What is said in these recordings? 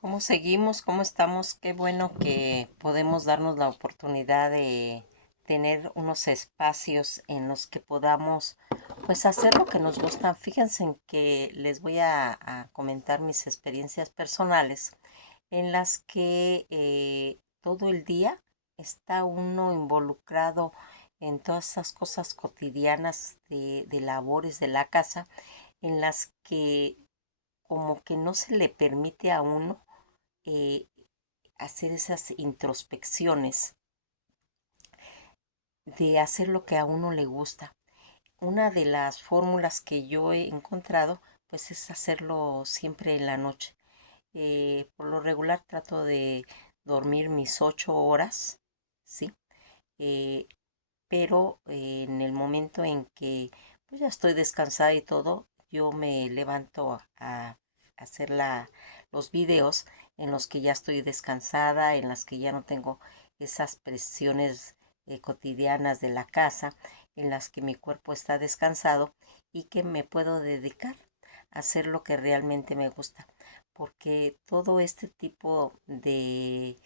¿Cómo seguimos? ¿Cómo estamos? Qué bueno que podemos darnos la oportunidad de tener unos espacios en los que podamos pues hacer lo que nos gusta. Fíjense en que les voy a comentar mis experiencias personales en las que todo el día está uno involucrado en todas esas cosas cotidianas de labores de la casa en las que como que no se le permite a uno eh, hacer esas introspecciones de hacer lo que a uno le gusta. Una de las fórmulas que yo he encontrado, pues es hacerlo siempre en la noche. Por lo regular trato de dormir mis 8 horas, ¿sí? Eh, pero en el momento en que pues ya estoy descansada y todo, yo me levanto a hacer los videos en los que ya estoy descansada, en las que ya no tengo esas presiones cotidianas de la casa, en las que mi cuerpo está descansado y que me puedo dedicar a hacer lo que realmente me gusta. Porque todo este tipo de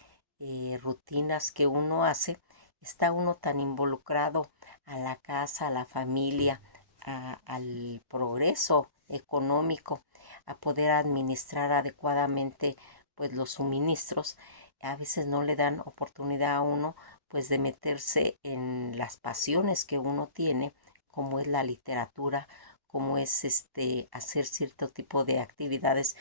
rutinas que uno hace, está uno tan involucrado a la casa, a la familia, al progreso económico, a poder administrar adecuadamente pues los suministros, a veces no le dan oportunidad a uno pues de meterse en las pasiones que uno tiene, como es la literatura, como es hacer cierto tipo de actividades,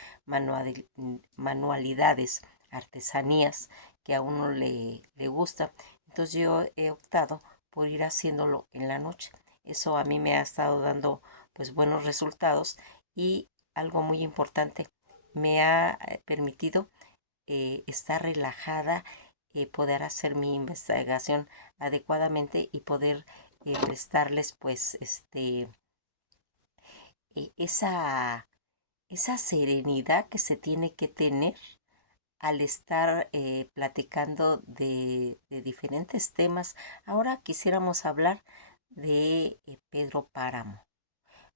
manualidades, artesanías que a uno le gusta. Entonces yo he optado por ir haciéndolo en la noche. Eso a mí me ha estado dando pues buenos resultados y algo muy importante, me ha permitido estar relajada, poder hacer mi investigación adecuadamente y poder prestarles pues esa, esa serenidad que se tiene que tener al estar platicando de diferentes temas. Ahora quisiéramos hablar de Pedro Páramo.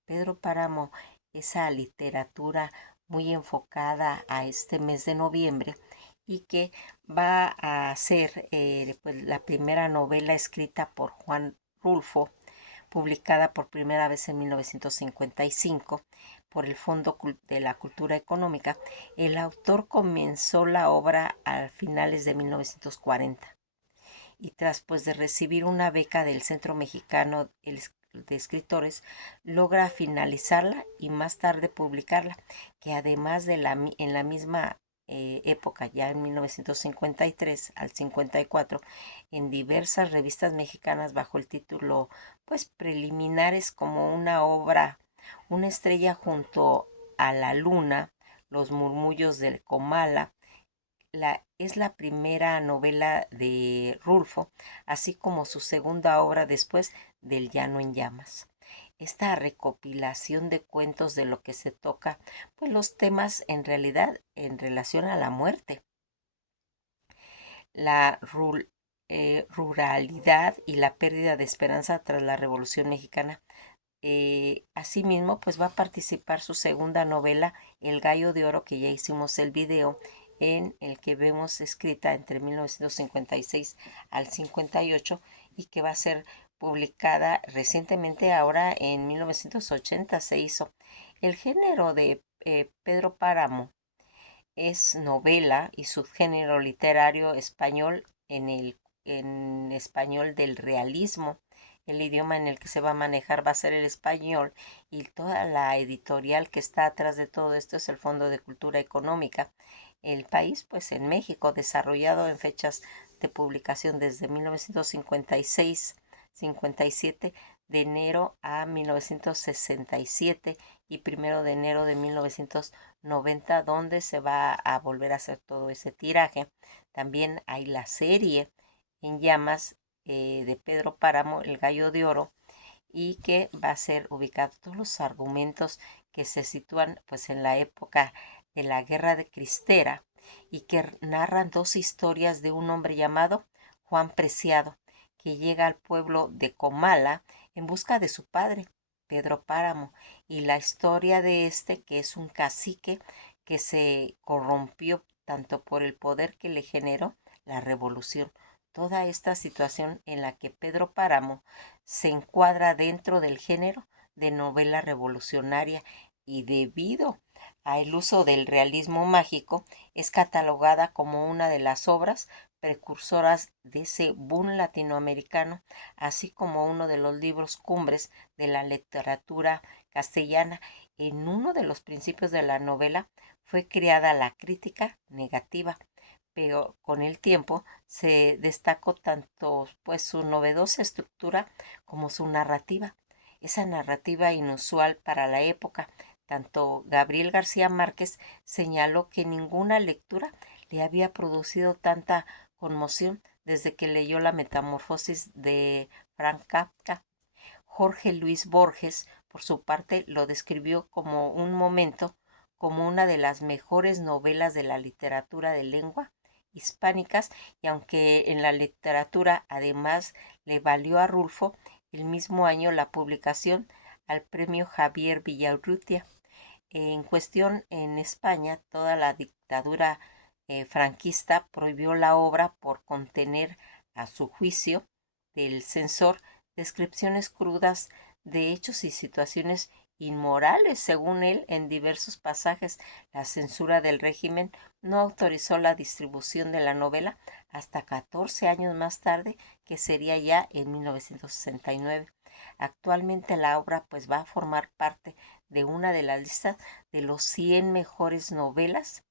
Pedro Páramo, esa literatura muy enfocada a este mes de noviembre y que va a ser pues, la primera novela escrita por Juan Rulfo, publicada por primera vez en 1955 por el Fondo de la Cultura Económica. El autor comenzó la obra a finales de 1940 y tras pues de recibir una beca del Centro Mexicano de Escritores, logra finalizarla y más tarde publicarla, que además en la misma época, ya en 1953 al 54, en diversas revistas mexicanas bajo el título pues preliminares como una obra, una estrella junto a la luna, los murmullos del Comala, es la primera novela de Rulfo, así como su segunda obra después del Llano en Llamas. Esta recopilación de cuentos de lo que se toca, pues los temas en realidad en relación a la muerte, la ruralidad y la pérdida de esperanza tras la Revolución Mexicana. Asimismo, pues va a participar su segunda novela, El Gallo de Oro, que ya hicimos el video, en el que vemos escrita entre 1956 al 58 y que va a ser publicada recientemente, ahora en 1980 se hizo. El género de Pedro Páramo es novela y subgénero literario español en español del realismo. El idioma en el que se va a manejar va a ser el español y toda la editorial que está atrás de todo esto es el Fondo de Cultura Económica. El país, pues en México, desarrollado en fechas de publicación desde 1956-57, de enero a 1967 y primero de enero de 1990, donde se va a volver a hacer todo ese tiraje. También hay la serie en llamas de Pedro Páramo, El Gallo de Oro, y que va a ser ubicado todos los argumentos que se sitúan pues en la época de la Guerra de Cristera y que narran dos historias de un hombre llamado Juan Preciado, que llega al pueblo de Comala en busca de su padre, Pedro Páramo, y la historia de este, que es un cacique que se corrompió tanto por el poder que le generó la revolución. Toda esta situación en la que Pedro Páramo se encuadra dentro del género de novela revolucionaria y debido al uso del realismo mágico es catalogada como una de las obras precursoras de ese boom latinoamericano, así como uno de los libros cumbres de la literatura castellana. En uno de los principios de la novela fue creada la crítica negativa, pero con el tiempo se destacó tanto pues su novedosa estructura como su narrativa, esa narrativa inusual para la época. Tanto Gabriel García Márquez señaló que ninguna lectura le había producido tanta conmoción desde que leyó La Metamorfosis de Frank Kafka. Jorge Luis Borges, por su parte, lo describió como un momento, como una de las mejores novelas de la literatura de lengua hispánicas, y aunque en la literatura además le valió a Rulfo el mismo año la publicación al premio Javier Villaurrutia. En cuestión, en España, toda la dictadura franquista prohibió la obra por contener, a su juicio, del censor, descripciones crudas de hechos y situaciones inmorales. Según él, en diversos pasajes, la censura del régimen no autorizó la distribución de la novela hasta 14 años más tarde, que sería ya en 1969. Actualmente la obra pues va a formar parte de una de las listas de los 100 mejores novelas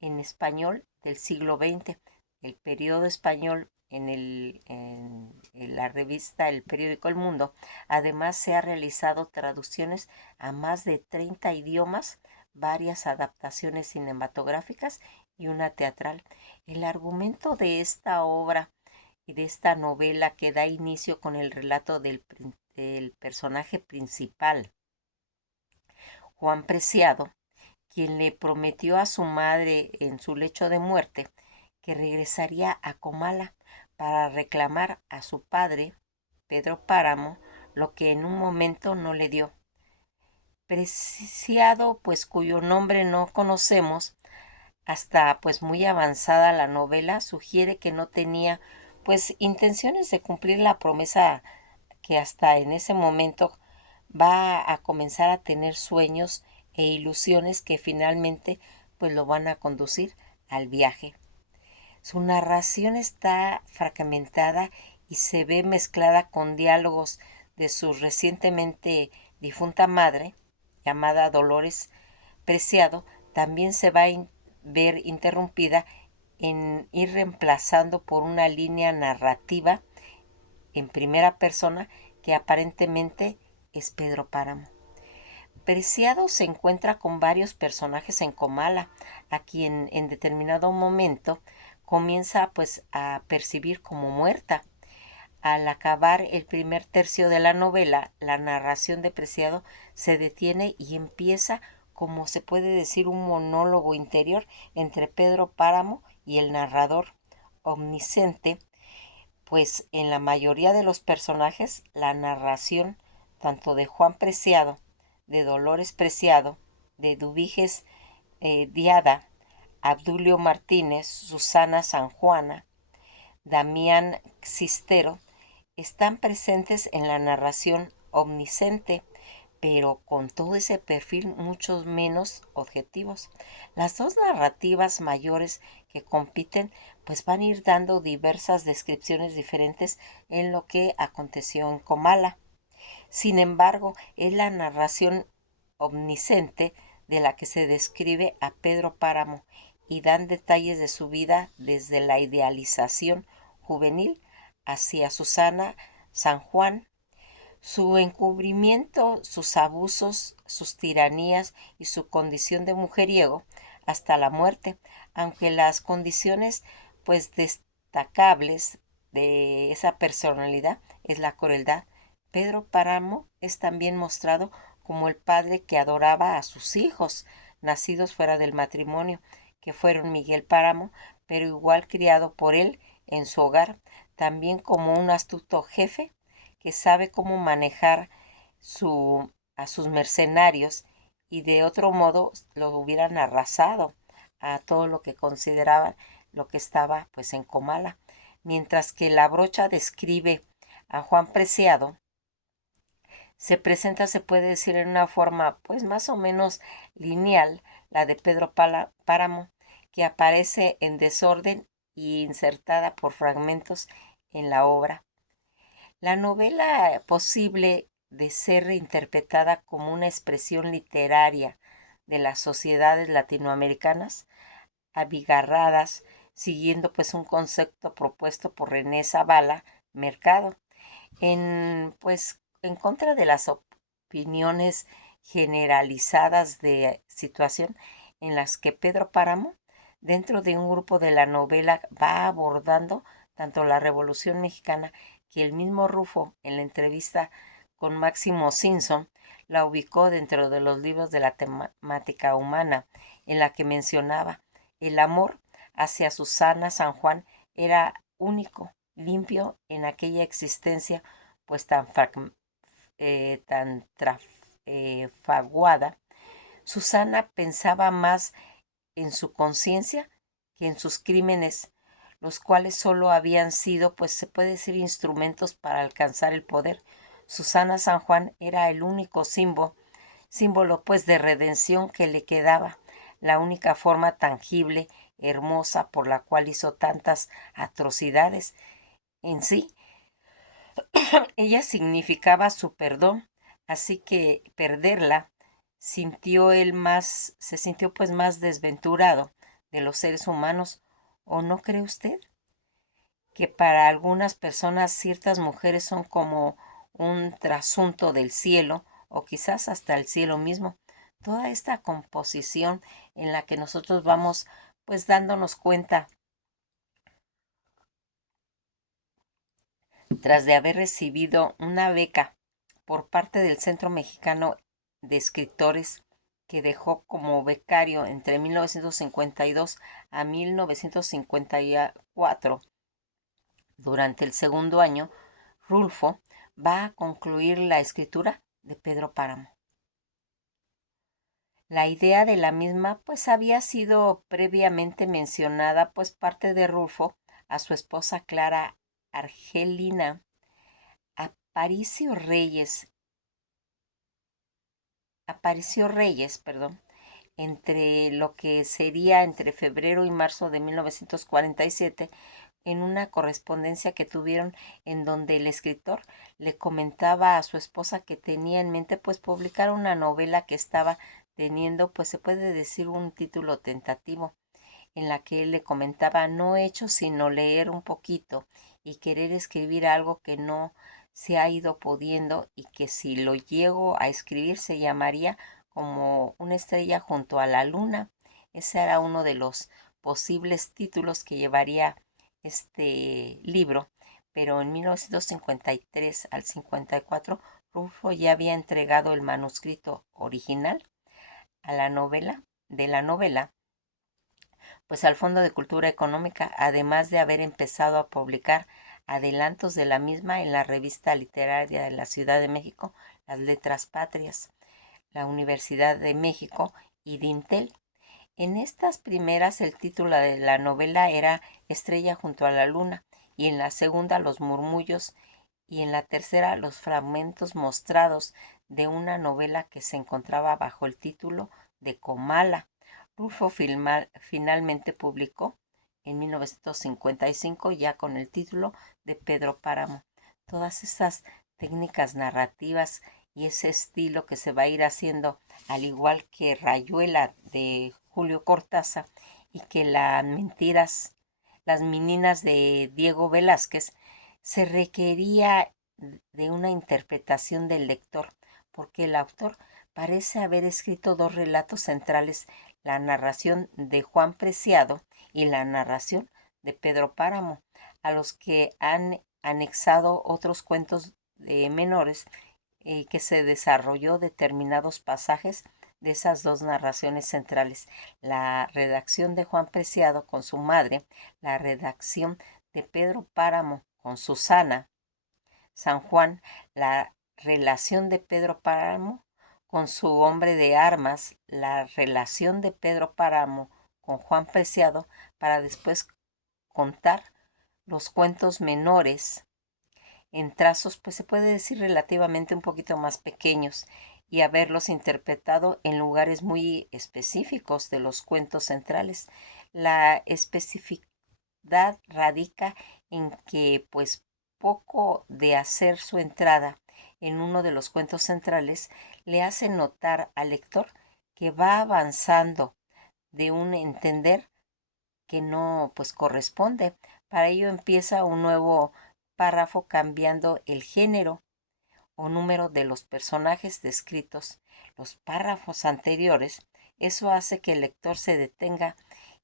en español del siglo XX. El periodo español en la revista, el periódico El Mundo, además se ha realizado traducciones a más de 30 idiomas, varias adaptaciones cinematográficas y una teatral. El argumento de esta obra y de esta novela que da inicio con el relato del personaje principal, Juan Preciado, quien le prometió a su madre en su lecho de muerte que regresaría a Comala para reclamar a su padre, Pedro Páramo, lo que en un momento no le dio. Preciado, pues cuyo nombre no conocemos, hasta pues muy avanzada la novela, sugiere que no tenía pues intenciones de cumplir la promesa, que hasta en ese momento va a comenzar a tener sueños e ilusiones que finalmente pues lo van a conducir al viaje. Su narración está fragmentada y se ve mezclada con diálogos de su recientemente difunta madre, llamada Dolores Preciado. También se va a ver interrumpida en ir reemplazando por una línea narrativa en primera persona que aparentemente es Pedro Páramo. Preciado se encuentra con varios personajes en Comala, a quien en determinado momento comienza pues a percibir como muerta. Al acabar el primer tercio de la novela, la narración de Preciado se detiene y empieza, como se puede decir, un monólogo interior entre Pedro Páramo y el narrador omnisciente, pues en la mayoría de los personajes la narración tanto de Juan Preciado, de Dolores Preciado, de Dubiges Diada, Abdulio Martínez, Susana Sanjuana, Damián Cistero, están presentes en la narración omnisciente, pero con todo ese perfil muchos menos objetivos. Las dos narrativas mayores que compiten pues van a ir dando diversas descripciones diferentes en lo que aconteció en Comala. Sin embargo, es la narración omnisciente de la que se describe a Pedro Páramo y dan detalles de su vida desde la idealización juvenil hacia Susana San Juan, su encubrimiento, sus abusos, sus tiranías y su condición de mujeriego hasta la muerte, aunque las condiciones pues destacables de esa personalidad es la crueldad. Pedro Páramo es también mostrado como el padre que adoraba a sus hijos, nacidos fuera del matrimonio, que fueron Miguel Páramo, pero igual criado por él en su hogar, también como un astuto jefe que sabe cómo manejar a sus mercenarios, y de otro modo lo hubieran arrasado a todo lo que consideraba lo que estaba pues en Comala. Mientras que La Brocha describe a Juan Preciado, se presenta, se puede decir, en una forma pues más o menos lineal, la de Pedro Páramo, que aparece en desorden y insertada por fragmentos en la obra. La novela posible de ser reinterpretada como una expresión literaria de las sociedades latinoamericanas abigarradas, siguiendo pues un concepto propuesto por René Zavala Mercado, en contra de las opiniones generalizadas de situación en las que Pedro Páramo, dentro de un grupo de la novela, va abordando tanto la Revolución Mexicana, que el mismo Rufo, en la entrevista con Máximo Simpson, la ubicó dentro de los libros de la temática humana, en la que mencionaba el amor hacia Susana San Juan era único, limpio en aquella existencia pues tan faguada. Susana pensaba más en su conciencia que en sus crímenes, los cuales solo habían sido, pues se puede decir, instrumentos para alcanzar el poder. Susana San Juan era el único símbolo pues de redención que le quedaba, la única forma tangible, hermosa, por la cual hizo tantas atrocidades. En sí, ella significaba su perdón, así que perderla se sintió pues más desventurado de los seres humanos. ¿O no cree usted que para algunas personas ciertas mujeres son como un trasunto del cielo o quizás hasta el cielo mismo? Toda esta composición en la que nosotros vamos pues dándonos cuenta tras de haber recibido una beca por parte del Centro Mexicano de Escritores, que dejó como becario entre 1952 a 1954. Durante el segundo año, Rulfo va a concluir la escritura de Pedro Páramo. La idea de la misma pues había sido previamente mencionada pues parte de Rulfo a su esposa Clara Argelina Aparicio Reyes, perdón, entre lo que sería entre febrero y marzo de 1947, en una correspondencia que tuvieron, en donde el escritor le comentaba a su esposa que tenía en mente pues publicar una novela que estaba teniendo, pues se puede decir, un título tentativo, en la que él le comentaba: no he hecho sino leer un poquito y querer escribir algo que no se ha ido pudiendo, y que si lo llego a escribir se llamaría como una estrella junto a la luna. Ese era uno de los posibles títulos que llevaría este libro, pero en 1953 al 54 Rulfo ya había entregado el manuscrito original a la novela, de la novela, pues al Fondo de Cultura Económica, además de haber empezado a publicar adelantos de la misma en la revista literaria de la Ciudad de México, Las Letras Patrias, la Universidad de México y Dintel. En estas primeras el título de la novela era Estrella junto a la luna, y en la segunda Los murmullos, y en la tercera los fragmentos mostrados de una novela que se encontraba bajo el título de Comala. Rulfo finalmente publicó en 1955 ya con el título de Pedro Páramo. Todas esas técnicas narrativas y ese estilo que se va a ir haciendo, al igual que Rayuela de Julio Cortázar y que las meninas de Diego Velázquez, se requería de una interpretación del lector, porque el autor parece haber escrito dos relatos centrales: la narración de Juan Preciado y la narración de Pedro Páramo, a los que han anexado otros cuentos menores, que se desarrolló determinados pasajes de esas dos narraciones centrales: la redacción de Juan Preciado con su madre, la redacción de Pedro Páramo con Susana San Juan, la relación de Pedro Páramo con su hombre de armas, la relación de Pedro Páramo con Juan Preciado para después contar los cuentos menores en trazos, pues se puede decir relativamente un poquito más pequeños y haberlos interpretado en lugares muy específicos de los cuentos centrales. La especificidad radica en que, pues, poco de hacer su entrada en uno de los cuentos centrales le hace notar al lector que va avanzando de un entender que no pues corresponde. Para ello empieza un nuevo párrafo cambiando el género o número de los personajes descritos, los párrafos anteriores. Eso hace que el lector se detenga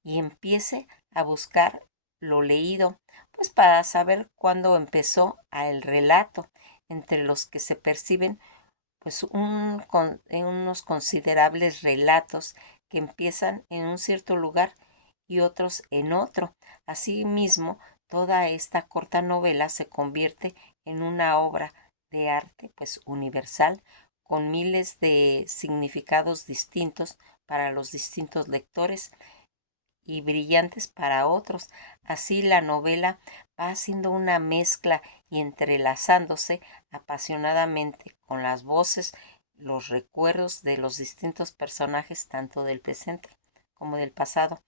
y empiece a buscar lo leído, pues para saber cuándo empezó el relato, entre los que se perciben pues unos considerables relatos que empiezan en un cierto lugar y otros en otro. Asimismo, toda esta corta novela se convierte en una obra de arte pues universal con miles de significados distintos para los distintos lectores y brillantes para otros. Así la novela va haciendo una mezcla y entrelazándose apasionadamente con las voces, los recuerdos de los distintos personajes, tanto del presente como del pasado.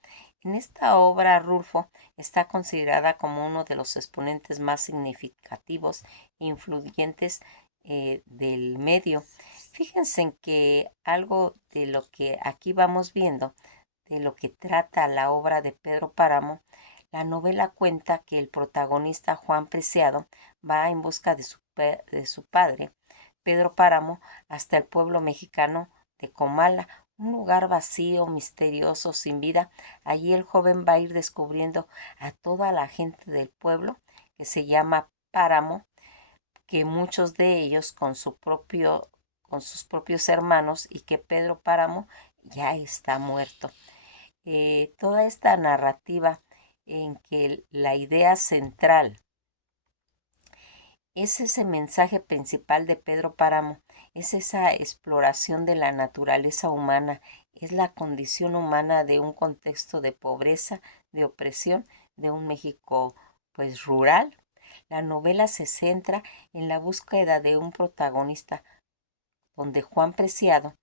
En esta obra, Rulfo está considerada como uno de los exponentes más significativos e influyentes del medio. Fíjense en que algo de lo que aquí vamos viendo de lo que trata la obra de Pedro Páramo, la novela cuenta que el protagonista Juan Preciado va en busca de su padre, Pedro Páramo, hasta el pueblo mexicano de Comala, un lugar vacío, misterioso, sin vida. Allí el joven va a ir descubriendo a toda la gente del pueblo, que se llama Páramo, que muchos de ellos con sus propios hermanos, y que Pedro Páramo ya está muerto. Toda esta narrativa en que la idea central es ese mensaje principal de Pedro Páramo, es esa exploración de la naturaleza humana, es la condición humana de un contexto de pobreza, de opresión, de un México pues rural. La novela se centra en la búsqueda de un protagonista, donde Juan Preciado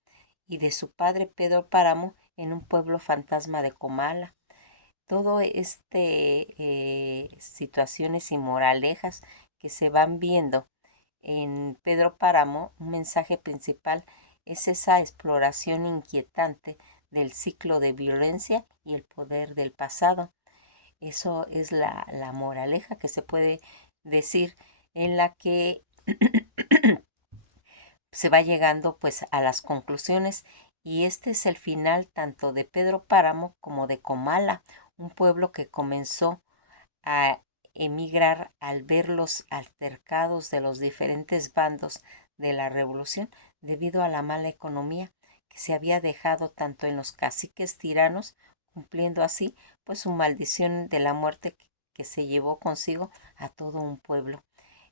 y de su padre Pedro Páramo en un pueblo fantasma de Comala. Todo situaciones y moralejas que se van viendo en Pedro Páramo, un mensaje principal es esa exploración inquietante del ciclo de violencia y el poder del pasado. Eso es la moraleja que se puede decir, en la que se va llegando pues a las conclusiones, y este es el final tanto de Pedro Páramo como de Comala, un pueblo que comenzó a emigrar al ver los altercados de los diferentes bandos de la revolución debido a la mala economía que se había dejado tanto en los caciques tiranos, cumpliendo así pues su maldición de la muerte que se llevó consigo a todo un pueblo.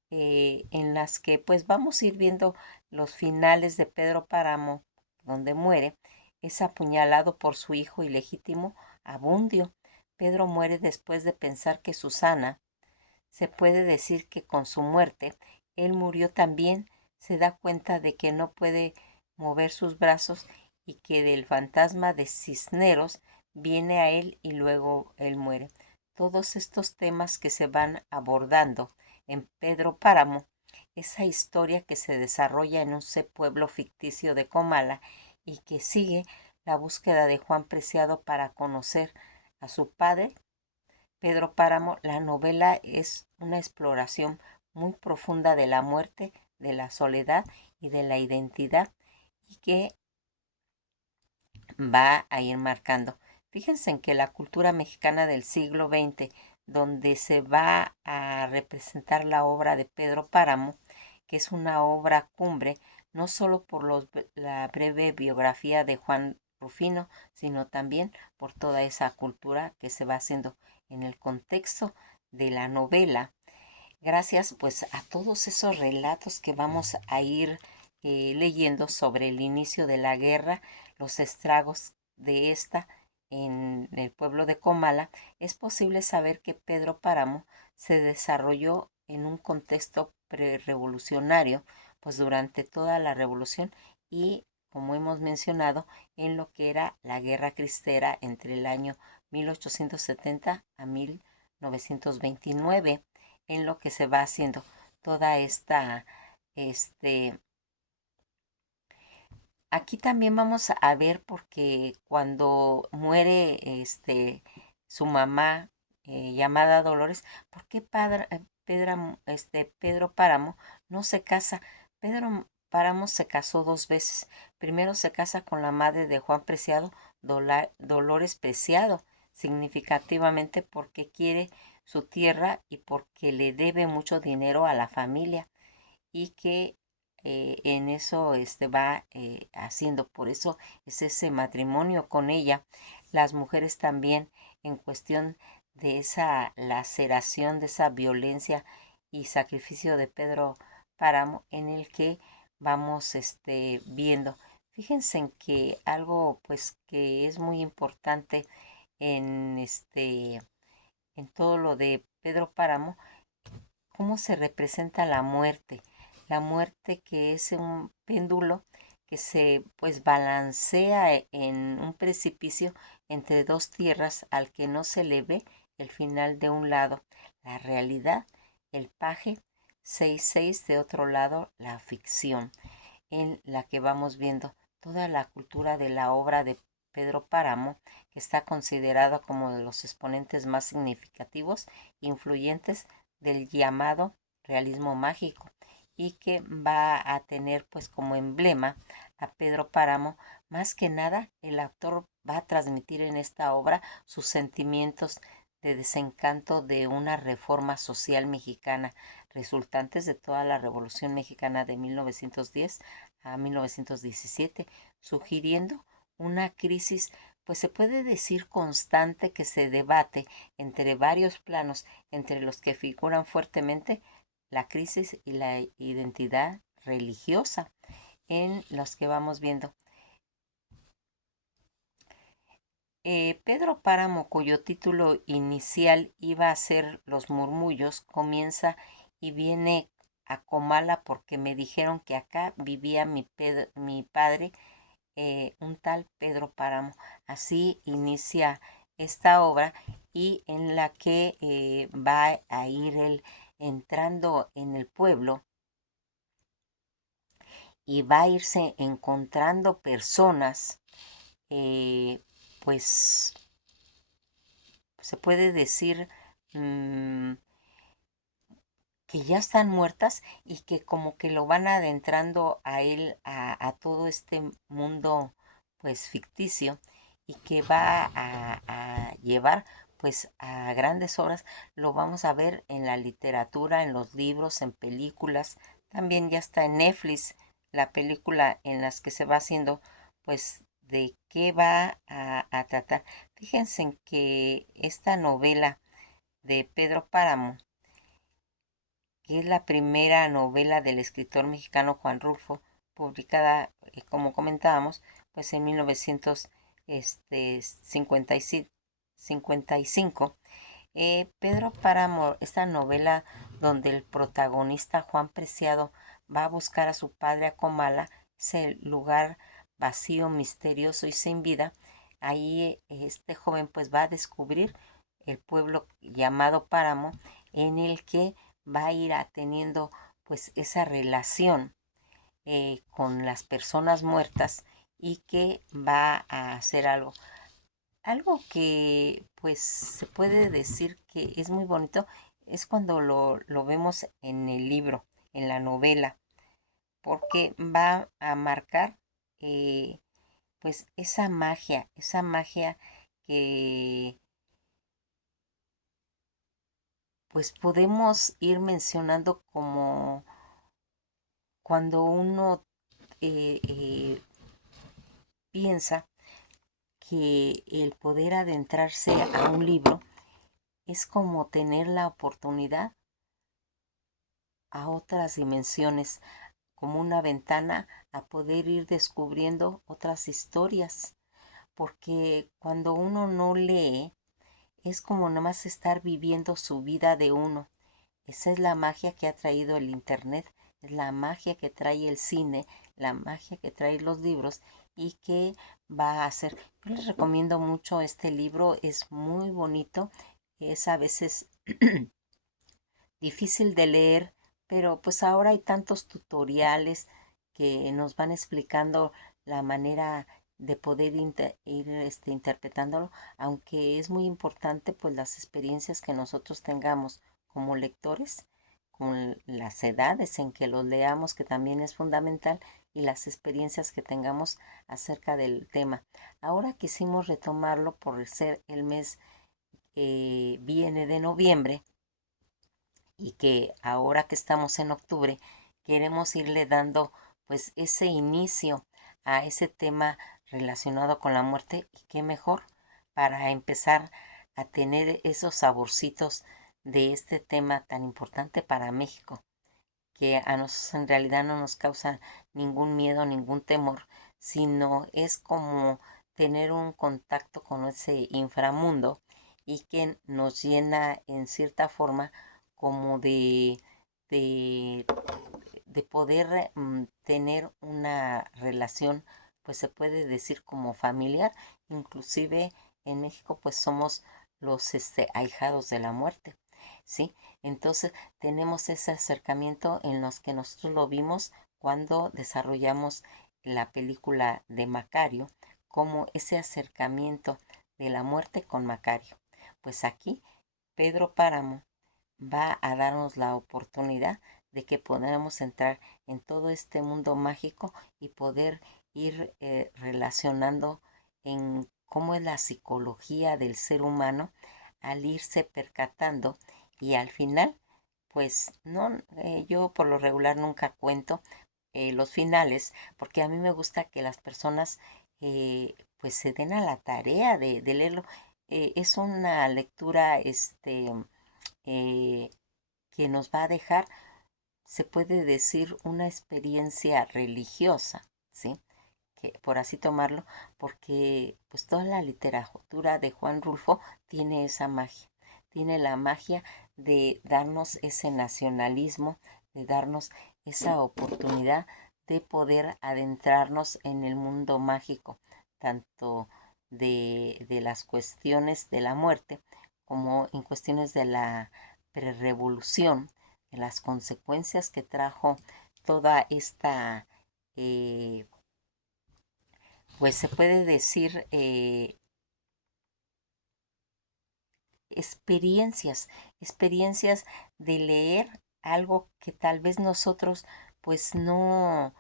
En las que pues vamos a ir viendo los finales de Pedro Páramo, donde muere, es apuñalado por su hijo ilegítimo Abundio. Pedro muere después de pensar que Susana, se puede decir que con su muerte, él murió también. Se da cuenta de que no puede mover sus brazos y que del fantasma de Cisneros viene a él y luego él muere. Todos estos temas que se van abordando en Pedro Páramo, esa historia que se desarrolla en un pueblo ficticio de Comala y que sigue la búsqueda de Juan Preciado para conocer a su padre, Pedro Páramo. La novela es una exploración muy profunda de la muerte, de la soledad y de la identidad, y que va a ir marcando. Fíjense en que la cultura mexicana del siglo XX, donde se va a representar la obra de Pedro Páramo, que es una obra cumbre, no solo por la breve biografía de Juan Rufino, sino también por toda esa cultura que se va haciendo en el contexto de la novela, gracias pues a todos esos relatos que vamos a ir leyendo sobre el inicio de la guerra, los estragos de esta en el pueblo de Comala, es posible saber que Pedro Páramo se desarrolló en un contexto prerevolucionario, pues durante toda la revolución y, como hemos mencionado, en lo que era la Guerra Cristera entre el año 1870 a 1929, en lo que se va haciendo toda esta, este, aquí también vamos a ver porque cuando muere su mamá llamada Dolores, ¿por qué Pedro Páramo no se casa? Pedro Páramo se casó dos veces. Primero se casa con la madre de Juan Preciado, Dolores Preciado, significativamente porque quiere su tierra y porque le debe mucho dinero a la familia y que en eso va haciendo. Por eso es ese matrimonio con ella. Las mujeres también en cuestión de esa laceración, de esa violencia y sacrificio de Pedro Páramo en el que vamos viendo. Fíjense en que algo pues que es muy importante en en todo lo de Pedro Páramo, cómo se representa la muerte que es un péndulo que se pues balancea en un precipicio entre dos tierras al que no se le ve el final de un lado, la realidad, el paje 6-6 de otro lado, la ficción, en la que vamos viendo toda la cultura de la obra de Pedro Páramo, que está considerada como de los exponentes más significativos e influyentes del llamado realismo mágico y que va a tener pues como emblema a Pedro Páramo. Más que nada, el autor va a transmitir en esta obra sus sentimientos de desencanto de una reforma social mexicana resultantes de toda la Revolución Mexicana de 1910 a 1917, sugiriendo una crisis, pues se puede decir constante, que se debate entre varios planos, entre los que figuran fuertemente la crisis y la identidad religiosa, en los que vamos viendo. Pedro Páramo, cuyo título inicial iba a ser Los Murmullos, comienza y viene a Comala porque me dijeron que acá vivía mi padre, un tal Pedro Páramo. Así inicia esta obra y en la que va a ir él entrando en el pueblo y va a irse encontrando personas, eh, pues se puede decir mm, que ya están muertas y que como que lo van adentrando a él a todo este mundo pues ficticio y que va a llevar pues a grandes obras. Lo vamos a ver en la literatura, en los libros, en películas. También ya está en Netflix la película en las que se va haciendo pues de qué va a tratar. Fíjense en que esta novela de Pedro Páramo, que es la primera novela del escritor mexicano Juan Rulfo, publicada, como comentábamos, pues en 1955. Pedro Páramo, esta novela donde el protagonista Juan Preciado va a buscar a su padre a Comala, ese lugar vacío, misterioso y sin vida. Ahí este joven pues va a descubrir el pueblo llamado Páramo, en el que va a ir teniendo pues esa relación con las personas muertas y que va a hacer algo que pues se puede decir que es muy bonito, es cuando lo vemos en el libro, en la novela, porque va a marcar eh, pues esa magia que pues podemos ir mencionando como cuando uno eh, eh, piensa que el poder adentrarse a un libro es como tener la oportunidad a otras dimensiones, como una ventana a poder ir descubriendo otras historias, porque cuando uno no lee, es como nomás estar viviendo su vida de uno. Esa es la magia que ha traído el internet, es la magia que trae el cine, la magia que trae los libros y que va a hacer. Yo les recomiendo mucho este libro, es muy bonito, es a veces difícil de leer, pero pues ahora hay tantos tutoriales que nos van explicando la manera de poder ir interpretándolo, aunque es muy importante pues las experiencias que nosotros tengamos como lectores, con las edades en que los leamos, que también es fundamental, y las experiencias que tengamos acerca del tema. Ahora quisimos retomarlo por ser el mes que viene de noviembre y que ahora que estamos en octubre queremos irle dando pues ese inicio a ese tema relacionado con la muerte, y qué mejor para empezar a tener esos saborcitos de este tema tan importante para México, que a nosotros en realidad no nos causa ningún miedo, ningún temor, sino es como tener un contacto con ese inframundo y que nos llena en cierta forma como de, de poder tener una relación, pues se puede decir como familiar. Inclusive en México pues somos los ahijados de la muerte, ¿sí? Entonces tenemos ese acercamiento en los que nosotros lo vimos cuando desarrollamos la película de Macario, como ese acercamiento de la muerte con Macario. Pues aquí Pedro Páramo va a darnos la oportunidad de que podamos entrar en todo este mundo mágico y poder ir relacionando en cómo es la psicología del ser humano al irse percatando, y al final pues no, yo por lo regular nunca cuento los finales, porque a mí me gusta que las personas pues se den a la tarea de leerlo. Es una lectura eh, que nos va a dejar, se puede decir, una experiencia religiosa, ¿sí? Que, por así tomarlo, porque pues toda la literatura de Juan Rulfo tiene esa magia, tiene la magia de darnos ese nacionalismo, de darnos esa oportunidad de poder adentrarnos en el mundo mágico, tanto de las cuestiones de la muerte como en cuestiones de la prerevolución, de las consecuencias que trajo toda esta eh, pues se puede decir experiencias, experiencias de leer algo que tal vez nosotros pues no,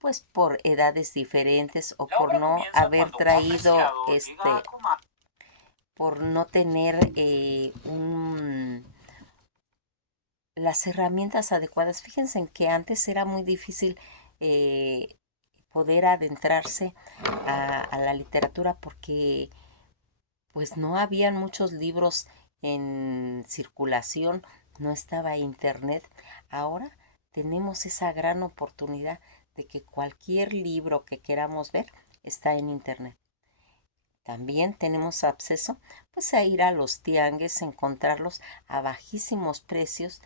pues por edades diferentes o por no haber traído por no tener las herramientas adecuadas. Fíjense en que antes era muy difícil eh, poder adentrarse a la literatura porque pues no habían muchos libros en circulación, no estaba internet. Ahora tenemos esa gran oportunidad de que cualquier libro que queramos ver está en internet. También tenemos acceso pues a ir a los tianguis, encontrarlos a bajísimos precios,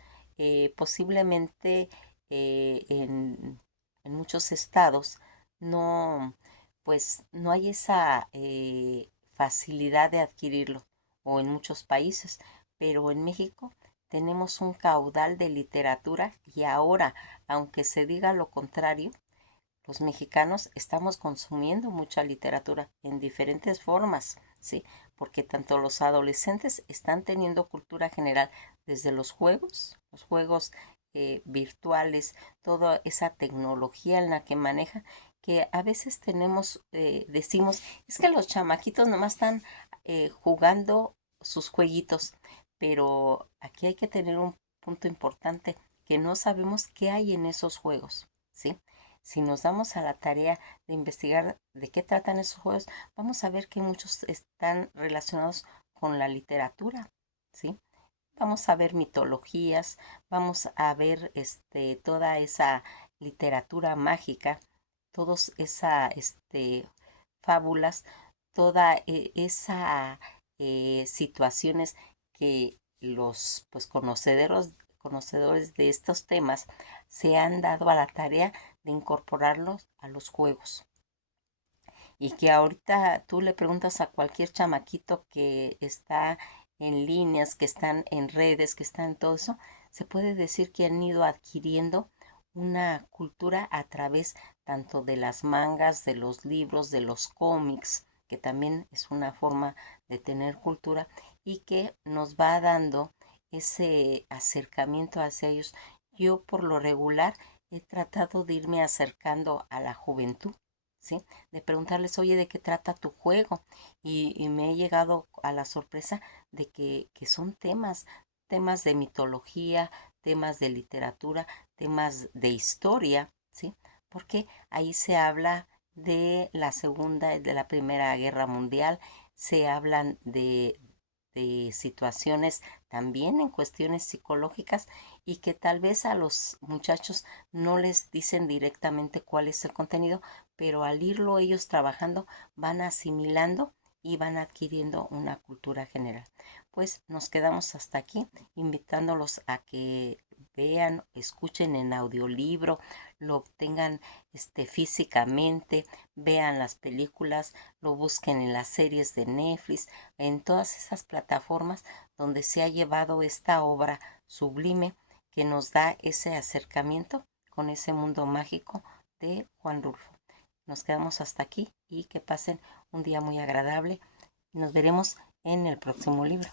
posiblemente en muchos estados no, pues no hay esa facilidad de adquirirlo, o en muchos países, pero en México tenemos un caudal de literatura, y ahora, aunque se diga lo contrario, los mexicanos estamos consumiendo mucha literatura en diferentes formas, ¿sí? Porque tanto los adolescentes están teniendo cultura general desde los juegos virtuales, toda esa tecnología en la que maneja, que a veces tenemos, decimos, es que los chamaquitos nomás están jugando sus jueguitos, pero aquí hay que tener un punto importante, que no sabemos qué hay en esos juegos, ¿sí? Si nos damos a la tarea de investigar de qué tratan esos juegos, vamos a ver que muchos están relacionados con la literatura, ¿sí? Vamos a ver mitologías, vamos a ver toda esa literatura mágica, todos esa fábulas, toda esa situaciones que los pues conocedores de estos temas se han dado a la tarea de incorporarlos a los juegos. Y que ahorita tú le preguntas a cualquier chamaquito que está en líneas, que están en redes, que están en todo eso, se puede decir que han ido adquiriendo una cultura a través tanto de las mangas, de los libros, de los cómics, que también es una forma de tener cultura y que nos va dando ese acercamiento hacia ellos. Yo por lo regular he tratado de irme acercando a la juventud, ¿sí? De preguntarles, oye, ¿de qué trata tu juego? Y me he llegado a la sorpresa de que son temas de mitología, temas de literatura, temas de historia, ¿sí? Porque ahí se habla de la Segunda y de la Primera Guerra Mundial, se hablan de situaciones también en cuestiones psicológicas y que tal vez a los muchachos no les dicen directamente cuál es el contenido, pero al irlo ellos trabajando van asimilando y van adquiriendo una cultura general. Pues nos quedamos hasta aquí, invitándolos a que vean, escuchen en audiolibro, lo obtengan físicamente, vean las películas, lo busquen en las series de Netflix, en todas esas plataformas donde se ha llevado esta obra sublime que nos da ese acercamiento con ese mundo mágico de Juan Rulfo. Nos quedamos hasta aquí y que pasen un día muy agradable. Nos veremos en el próximo libro.